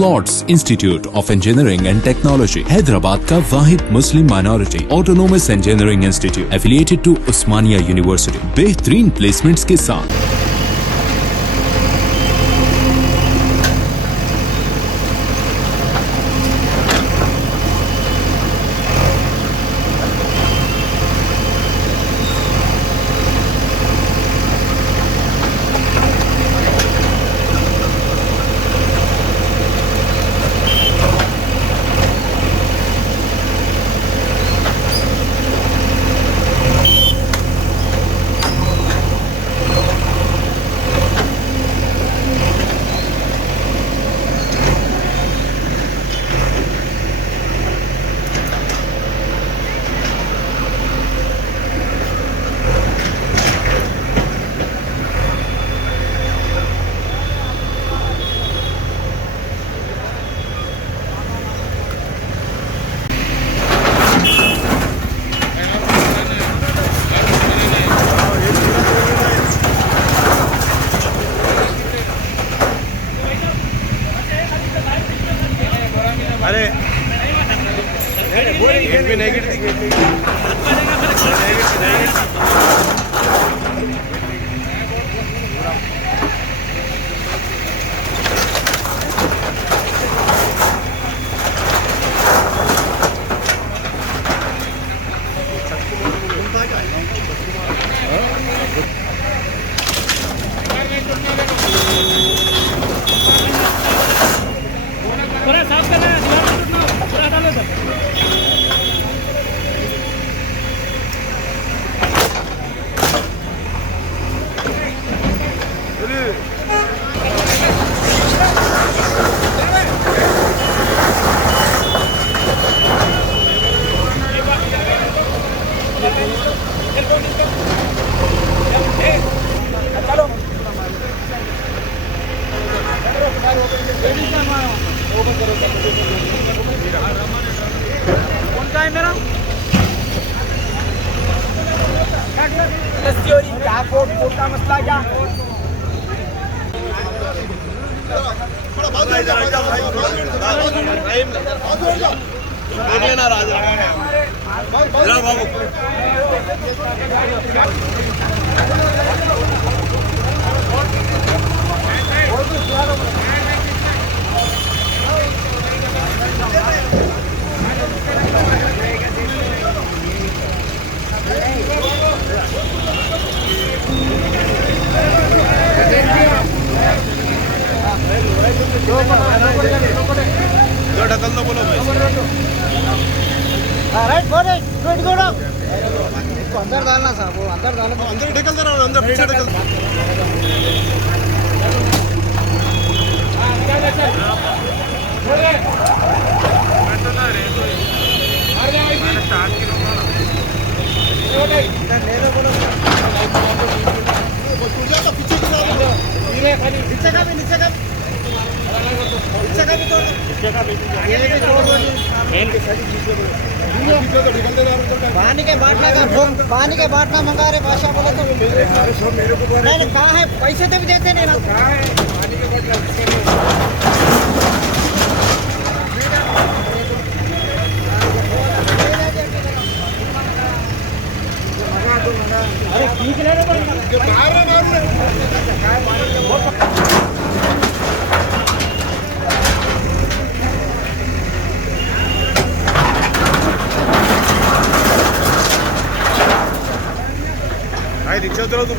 Lord's institute of engineering and technology Hyderabad का वाहिद Muslim minority autonomous engineering institute affiliated to Osmania university बेहतरीन placements के साथ। अरे गेट भी नहीं गिरती साफ करना है, दीवार पे टूटना, पूरा हटा लो सब। चलो कौन का है मेरा क्या कोर्ट का मसला क्या देख लेना राजा बाबू जो ढकल दो बोलो भाई राइट गो अंदर डालना साहब वो अंदर डालना अंदर ढकल दे रहा हूं अंदर पीछे ढकल पानी के बांटना मंगा रहे बादशाह बोले तो मैंने कहा है पैसे तो भी देते नहीं ना कहा है पानी के बांटना अरे ठीक ले रहे भाई रिक्शा उतरो तुम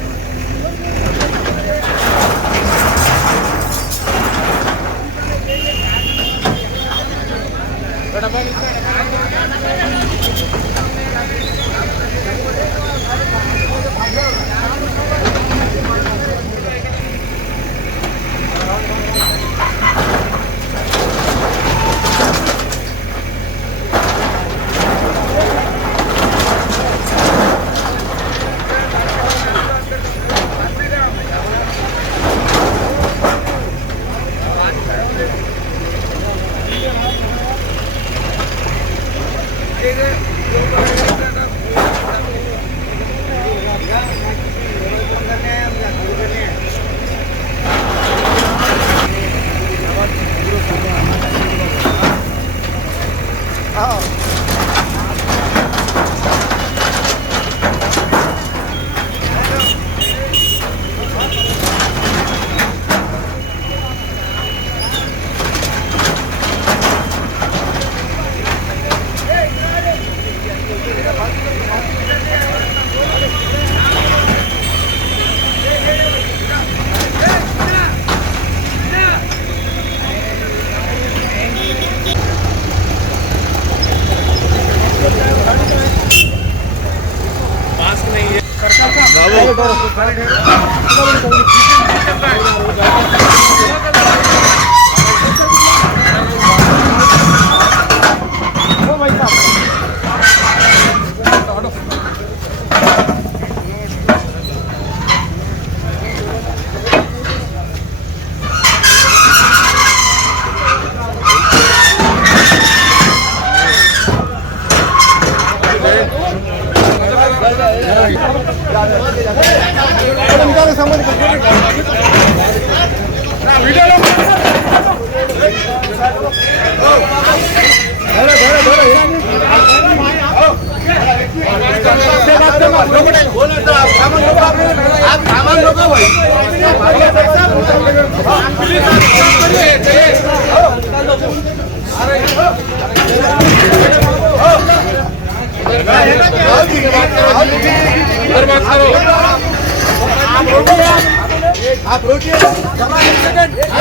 आप रोकिए,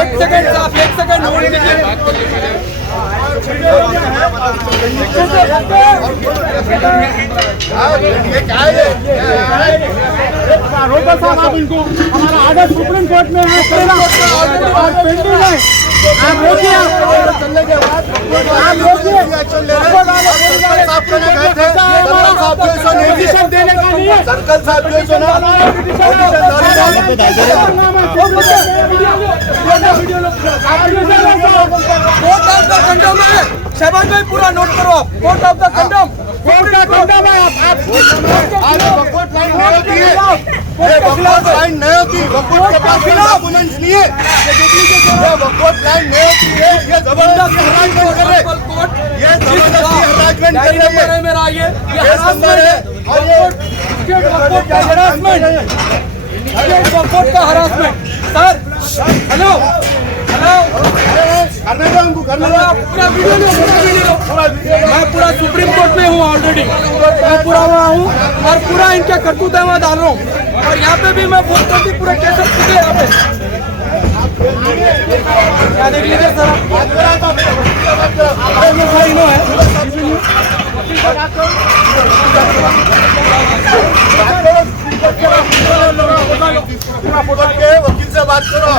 एक सेकंड होल्ड कीजिए। रोका साहब, आप इनको, हमारा आर्डर सुप्रीम कोर्ट में है, पेंडिंग है। आप रोकिए, चलने के बाद आप रोकिए, देने का नहीं है। सर्कल साहब जो शहबाज भाई पूरा नोट करो आप। कोर्ट ऑफ द कंडम, कोर्ट का कंडम है। आप वकोट लाइन नहीं होती है, वकोट लाइन नहीं होती, वकोट के पास डॉक्यूमेंट्स नहीं है, वकोट लाइन नहीं होती है। ये जबरदस्ती हरासमेंट कर रहे हैं, ये जबरदस्ती हरासमेंट कर रहे हैं। मेरा ये हरासमेंट है, वकोट का हरासमेंट, वकोट का हरासमेंट। सर हेलो करने दो हमको, करने दो। पूरा वीडियो लो, पूरा वीडियो। मैं पूरा सुप्रीम कोर्ट में हूँ ऑलरेडी, मैं पूरा वहाँ हूँ और पूरा इनका करतूत है मैं डाल रहा हूँ। और यहाँ पे भी मैं फोन करती पूरे केसेस चुके यहाँ पे। क्या देख लीजिए सर, वकील से बात करो।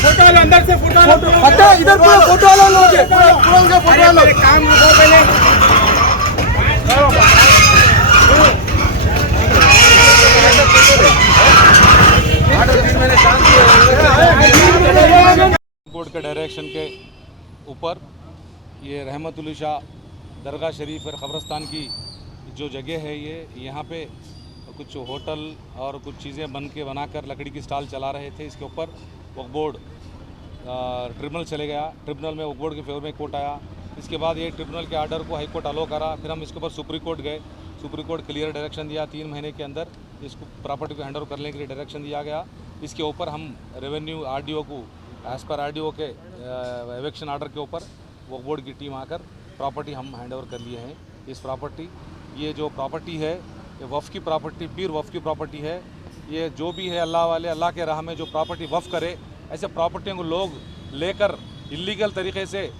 फोटो अंदर से फोटो हटा, इधर पूरा फोटो वाला लोग है, पूरा फोटो वाला काम रुको पहले। कोर्ट के डायरेक्शन के ऊपर ये रहमतुल्लाह शाह दरगाह शरीफ और क़ब्रिस्तान की जो जगह है, ये यहाँ पे कुछ होटल और कुछ चीज़ें बनाकर लकड़ी की स्टॉल चला रहे थे। इसके ऊपर वक्फ बोर्ड ट्रिब्यूनल चले गया, ट्रिब्यूनल में वक्फ बोर्ड के फेवर में कोर्ट आया। इसके बाद ये ट्रिब्यूनल के आर्डर को हाई कोर्ट अलो करा, फिर हम इसके ऊपर सुप्रीम कोर्ट गए। सुप्रीम कोर्ट क्लियर डायरेक्शन दिया, 3 महीने के अंदर इसको प्रॉपर्टी को हैंडओवर करने के लिए डायरेक्शन दिया गया। इसके ऊपर हम रेवेन्यू आरडीओ को एज़ पर आरडीओ के एविक्शन आर्डर के ऊपर वक्फ बोर्ड की टीम आकर प्रॉपर्टी हम हैंडओवर कर लिए हैं। इस प्रॉपर्टी, ये जो प्रॉपर्टी है ये वफ़ की प्रॉपर्टी, पीर वफ़ की प्रॉपर्टी है। ये जो भी है अल्लाह वाले, अल्लाह के राह में जो प्रॉपर्टी वफ़ करे, ऐसे प्रॉपर्टियों को लोग लेकर इलीगल तरीके से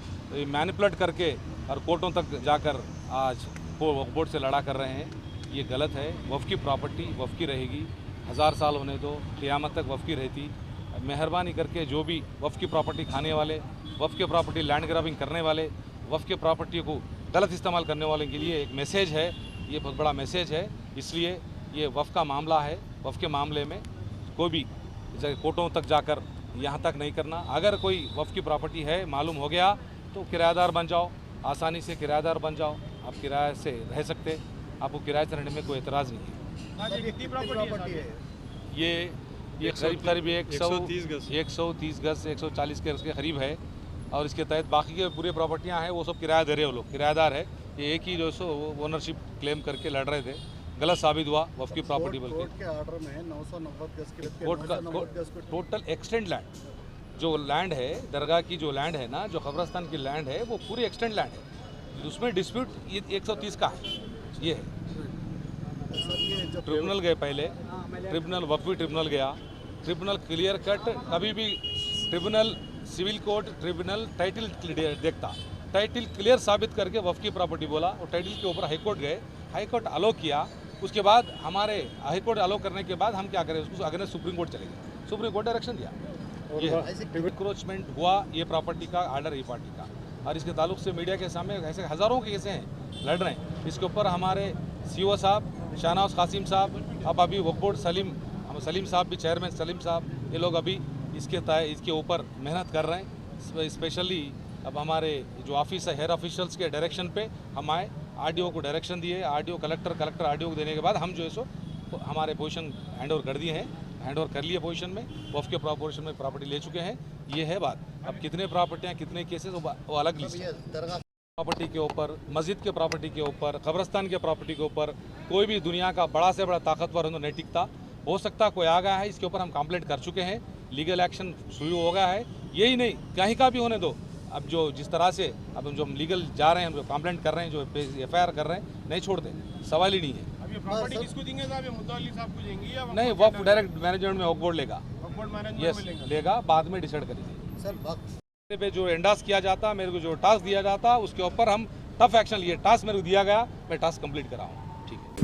मैनिपुलेट करके और कोर्टों तक जाकर आज वक्फ बोर्ड से लड़ा कर रहे हैं। ये गलत है। वफ़ की प्रॉपर्टी वफ़ की रहेगी, 1000 साल होने दो, क़यामत तक वफ़ की रहती। मेहरबानी करके जो भी वफ़ की प्रॉपर्टी खाने वाले, वफ़ की प्रॉपर्टी लैंड ग्रैबिंग करने वाले, वफ़ की प्रॉपर्टी को गलत इस्तेमाल करने वाले के लिए एक मैसेज है, ये बहुत बड़ा मैसेज है। इसलिए ये वफ़ का मामला है, वफ़ के मामले में कोई भी कोर्टों तक जाकर यहाँ तक नहीं करना। अगर कोई वफ़ की प्रॉपर्टी है मालूम हो गया तो किराएदार बन जाओ, आसानी से किराएदार बन जाओ, आप किराए से रह सकते, आपको किराए से रहने में कोई एतराज़ नहीं है। कितनी प्रॉपर्टी है? ये करीब 130 गज 140 गज के करीब है। और इसके तहत बाकी के पूरी प्रॉपर्टियाँ हैं वो सब किराया दे रहे हो लोग, किराएदार है। ये एक ही जो सो ओनरशिप क्लेम करके लड़ रहे थे, गलत साबित हुआ वफ़ की प्रॉपर्टी बल्कि कोर्ट के ऑर्डर में 990 गज के कोर्ट का टोटल एक्सटेंड लैंड, जो लैंड है दरगाह की, जो लैंड है ना, जो क़ब्रिस्तान की लैंड है, वो पूरी एक्सटेंड लैंड है। उसमें डिस्प्यूट ये 130 का है। ये है ट्रिब्यूनल गए पहले, ट्रिब्यूनल वक्फी ट्रिब्यूनल गया, ट्रिब्यूनल क्लियर कट, कभी भी tribunal civil court tribunal title देखता, टाइटल क्लियर साबित करके वफ़ की प्रॉपर्टी बोला और टाइटल के ऊपर हाईकोर्ट गए, हाईकोर्ट अलो किया। उसके बाद हमारे हाईकोर्ट अलो करने के बाद हम क्या करें, उसको अगेंस्ट सुप्रीम कोर्ट चले गए, सुप्रीम कोर्ट डायरेक्शन दिया। ये इंक्रोचमेंट हुआ, ये प्रॉपर्टी का ऑर्डर ई पार्टी का, और इसके ताल्लुक से मीडिया के सामने ऐसे हज़ारों के केसें हैं लड़ रहे हैं। इसके ऊपर हमारे सीओ साहब शाहनवाज कासिम साहब, अब अभी वक्फ बोर्ड सलीम साहब भी चेयरमैन सलीम साहब, ये लोग अभी इसके ऊपर मेहनत कर रहे हैं। स्पेशली अब हमारे जो ऑफिस है, हेयर ऑफिशियल्स के डायरेक्शन पे हम आए, आरडीओ को डायरेक्शन दिए, आरडीओ कलेक्टर आरडीओ को देने के बाद हम जो है सो हमारे पोजीशन हैंड ओवर कर दिए हैं, हैंड ओवर कर लिए पोजीशन में, वक्फ के प्रोपोर्शन में प्रॉपर्टी ले चुके हैं। ये है बात। अब कितने प्रॉपर्टियाँ कितने केसेस वो अलग लिस्ट है। प्रॉपर्टी के ऊपर, मस्जिद के प्रॉपर्टी के ऊपर, कब्रस्तान के प्रॉपर्टी के ऊपर कोई भी दुनिया का बड़ा से बड़ा ताकतवर नहीं टिकता। हो सकता कोई आ गया है, इसके ऊपर हम कंप्लेंट कर चुके हैं, लीगल एक्शन शुरू हो गया है। यही नहीं, कहीं का भी होने दो। अब जो जिस तरह से अब हम जो लीगल जा रहे हैं, हम जो कंप्लेंट कर रहे हैं, जो FIR कर रहे हैं, नहीं छोड़ते, सवाल ही नहीं है। अब ये प्रॉपर्टी किसको देंगे साहब? ये मुद्दाली साहब को देंगे या नहीं, वक्फ डायरेक्ट मैनेजमेंट में वक्फ बोर्ड लेगा। वक्फ बोर्ड मैनेजमेंट यस में लेंगे? लेगा, बाद में डिसाइड करेंगे। सर पे जो एंडास किया जाता, मेरे को जो टास्क दिया जाता, उसके ऊपर हम टफ एक्शन लिए। टास्क मेरे को दिया गया, मैं टास्क कंप्लीट कराऊँ।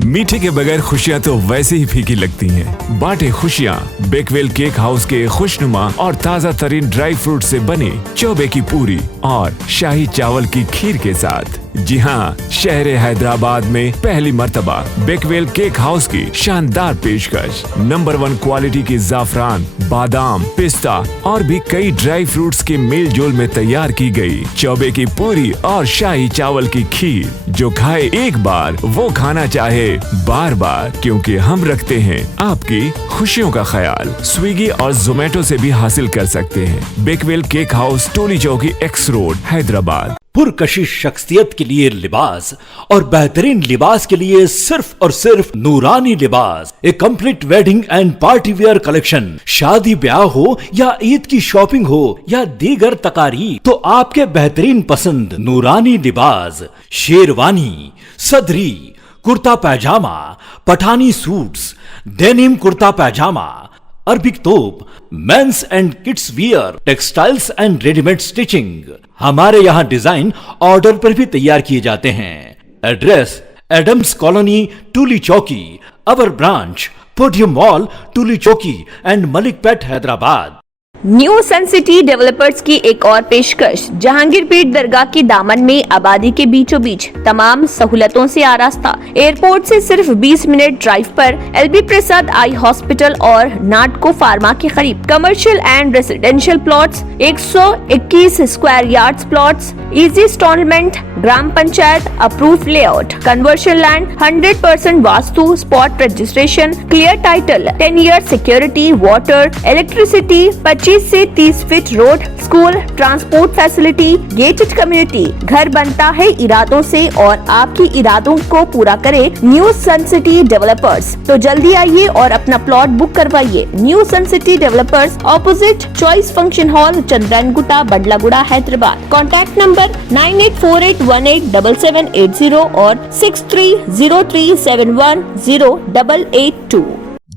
मीठे के बगैर खुशियाँ तो वैसे ही फीकी लगती हैं। बांटे खुशियाँ बेकवेल केक हाउस के खुशनुमा और ताज़ा तरीन ड्राई फ्रूट से बनी चौबे की पूरी और शाही चावल की खीर के साथ। जी हाँ, शहर हैदराबाद में पहली मर्तबा बेकवेल केक हाउस की शानदार पेशकश। नंबर 1 क्वालिटी की जाफरान, बादाम, पिस्ता और भी कई ड्राई फ्रूट्स के मेल जोल में तैयार की गई चौबे की पूरी और शाही चावल की खीर। जो खाए एक बार वो खाना चाहे बार बार, क्योंकि हम रखते हैं आपकी खुशियों का ख्याल। स्विगी और जोमेटो से भी हासिल कर सकते हैं। बेकवेल केक हाउस, टोली चौकी, X रोड, हैदराबाद। पुरकशिश शख्सियत के लिए लिबास और बेहतरीन लिबास के लिए सिर्फ और सिर्फ Noorani Libas, a complete wedding and party wear collection. शादी ब्याह हो या ईद की शॉपिंग हो या दीगर तकारीब, तो आपके बेहतरीन पसंद नूरानी लिबास, शेरवानी, सदरी, kurta pyjama, Pathani suits, denim kurta pyjama, Arabic thobe, men's and kids wear, textiles and readymade stitching. हमारे यहाँ डिजाइन ऑर्डर पर भी तैयार किए जाते हैं। Address Adams colony, Toli Chowki. Our branch Podium Mall, Toli Chowki and Malakpet, Hyderabad. New Sun City Developers की एक और पेशकश। जहांगीर पीर दरगाह के दामन में आबादी के बीचों बीच तमाम सहूलतों से आरास्ता। एयरपोर्ट से सिर्फ 20 मिनट ड्राइव पर LB प्रसाद आई हॉस्पिटल और नाटको फार्मा के करीब। Commercial and residential plots, 121 square yards plots, easy installment, ग्राम panchayat approve layout, conversion land, 100% vastu, spot registration, clear title, 10 year security, water, electricity, 25 से 30 feet road, school, transport facility, gated community. घर बनता है इरादों से और आपकी इरादों को पूरा करे न्यू सन सिटी डेवलपर्स। तो जल्दी आइए और अपना प्लॉट बुक करवाइए। New Sun City Developers, opposite Choice function hall, Chandrayangutta, Badlaguda, Hyderabad. Contact number 9848187780 और 6303710882।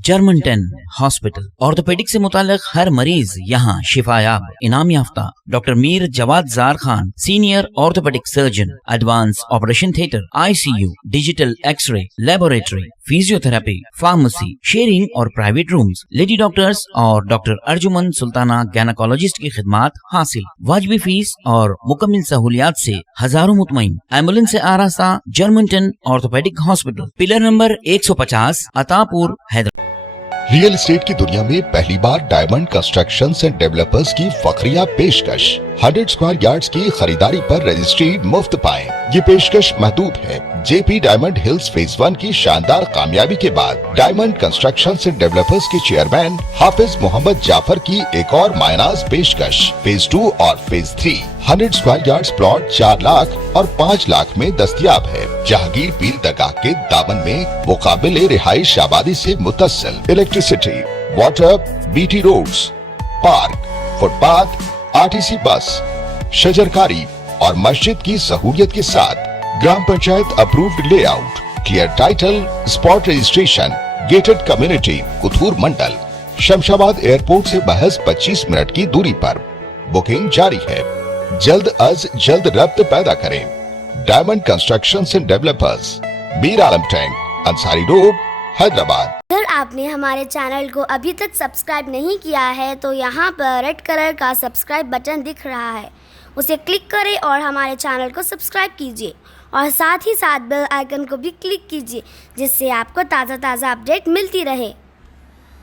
जर्मनटन हॉस्पिटल ऑर्थोपेडिक से मुताल्लिक हर मरीज यहाँ शिफायाब। इनाम याफ्ता doctor Mir Jawad Zar Khan, senior orthopaedic surgeon, advance operation theatre, ICU, digital x-ray, laboratory, physiotherapy, pharmacy, sharing और प्राइवेट रूम्स, लेडी डॉक्टर्स और doctor Arjuman Sultana gynaecologist की खिदमात हासिल। वाजिबी फीस और मुकम्मल सहूलियात से हजारों मुतमईन। एम्बुलेंस से आरास्ता Germanton orthopaedic hospital, pillar number 150, Attapur, Hyderabad. Real estate की दुनिया में पहली बार डायमंड कंस्ट्रक्शंस एंड डेवलपर्स की फखरिया पेशकश। 100 स्क्वायर यार्ड्स की खरीदारी पर रजिस्ट्री मुफ्त पाएं। ये पेशकश महदूद है। JP डायमंड हिल्स फेज 1 की शानदार कामयाबी के बाद डायमंड कंस्ट्रक्शंस एंड डेवलपर्स के चेयरमैन हाफिज मोहम्मद जाफर की एक और मायनाज पेशकश। फेज 2 और phase 3 100 square yards plot 4 lakh और 5 लाख में दस्तयाब है। जहांगीर पीर दरगाह के दामन में मुकाबिले रिहाइश आबादी से मुतस्सिल। Electricity, water, BT roads, park, footpath, RTC bus, शजरकारी और मस्जिद की सहूलियत के साथ ग्राम panchayat approved layout, clear title, spot registration, gated community, Kothur mandal, Shamshabad airport से महज 25 मिनट की दूरी पर। बुकिंग जारी है। जल्द अज जल्द रब्त पैदा करें। Diamond constructions and developers, Mir Alam tank, Ansari road, Hyderabad. अगर आपने हमारे चैनल को अभी तक सब्सक्राइब नहीं किया है तो यहाँ पर रेड कलर का सब्सक्राइब बटन दिख रहा है, उसे क्लिक करें और हमारे चैनल को सब्सक्राइब कीजिए और साथ ही साथ बेल आइकन को भी क्लिक कीजिए, जिससे आपको ताज़ा अपडेट मिलती रहे।